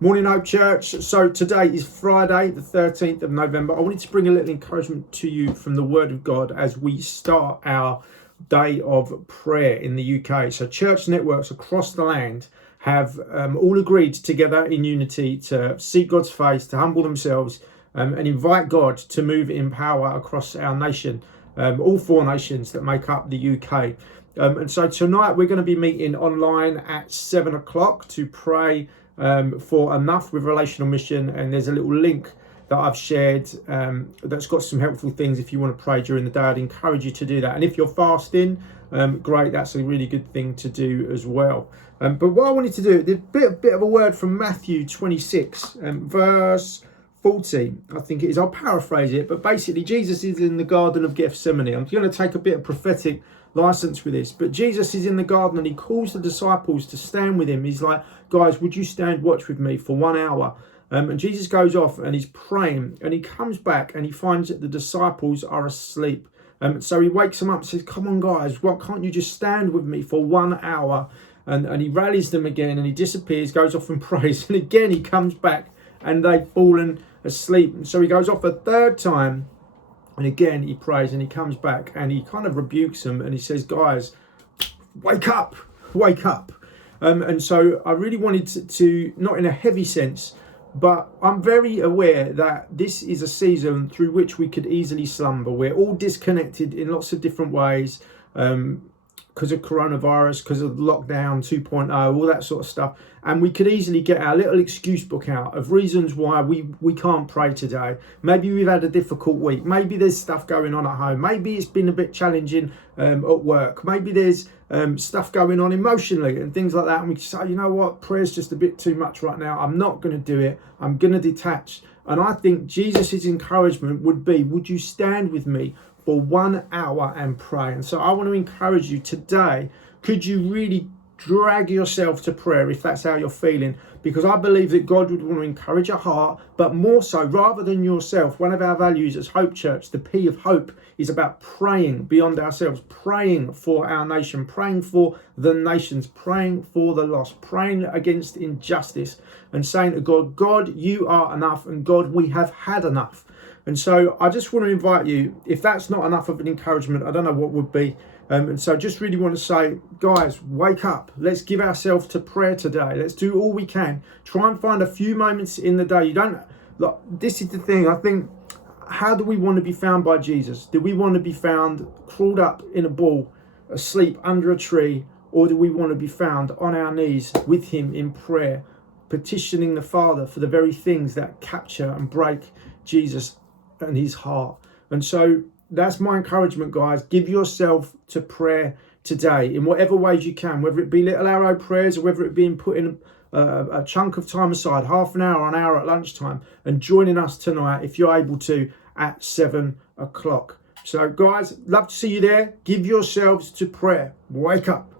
Morning, Hope Church. So today is Friday, the 13th of November. I wanted to bring a little encouragement to you from the Word of God as we start our day of prayer in the UK. So church networks across the land have all agreed together in unity to seek God's face, to humble themselves and invite God to move in power across our nation, all four nations that make up the UK. And so tonight we're going to be meeting online at 7 o'clock to pray for Enough with Relational Mission, and there's a little link that I've shared that's got some helpful things if you want to pray during the day. I'd encourage you to do that, and if you're fasting, great, that's a really good thing to do as well. But what I wanted to do, there's a bit of a word from Matthew 26 verse 40, I think it is. I'll paraphrase it, but basically Jesus is in the Garden of Gethsemane. I'm going to take a bit of prophetic license with this, but Jesus is in the garden and he calls the disciples to stand with him. He's like, guys, would you stand watch with me for 1 hour? And Jesus goes off and he's praying, and he comes back and he finds that the disciples are asleep. So he wakes them up and says, come on guys, why can't you just stand with me for 1 hour? And he rallies them again, and he disappears, goes off and prays, and again he comes back and they've fallen asleep. And so he goes off a third time, and again he prays, and he comes back and he kind of rebukes them and he says, guys, wake up. And so I really wanted to, not in a heavy sense, but I'm very aware that this is a season through which we could easily slumber. We're all disconnected in lots of different ways, because of coronavirus, because of lockdown 2.0, all that sort of stuff. And we could easily get our little excuse book out of reasons why we can't pray today. Maybe we've had a difficult week. Maybe there's stuff going on at home. Maybe it's been a bit challenging at work. Maybe there's stuff going on emotionally and things like that. And we say, you know what, prayer's just a bit too much right now. I'm not going to do it. I'm going to detach. And I think Jesus's encouragement would be, would you stand with me for 1 hour and pray? And so I want to encourage you today, could you really drag yourself to prayer if that's how you're feeling? Because I believe that God would want to encourage your heart, but more so, rather than yourself, one of our values as Hope Church, the P of hope, is about praying beyond ourselves, praying for our nation, praying for the nations, praying for the lost, praying against injustice, and saying to God, God, you are enough, and God, we have had enough. And so I just want to invite you, if that's not enough of an encouragement, I don't know what would be. And so just really want to say, guys, wake up. Let's give ourselves to prayer today. Let's do all we can. Try and find a few moments in the day. You don't, look, this is the thing. I think, how do we want to be found by Jesus? Do we want to be found crawled up in a ball, asleep under a tree? Or do we want to be found on our knees with him in prayer, petitioning the Father for the very things that capture and break Jesus and his heart? And so that's my encouragement, guys. Give yourself to prayer today in whatever ways you can, whether it be little arrow prayers or whether it be putting a chunk of time aside, half an hour, an hour at lunchtime, and joining us tonight if you're able to at 7 o'clock. So guys, love to see you there. Give yourselves to prayer. Wake up.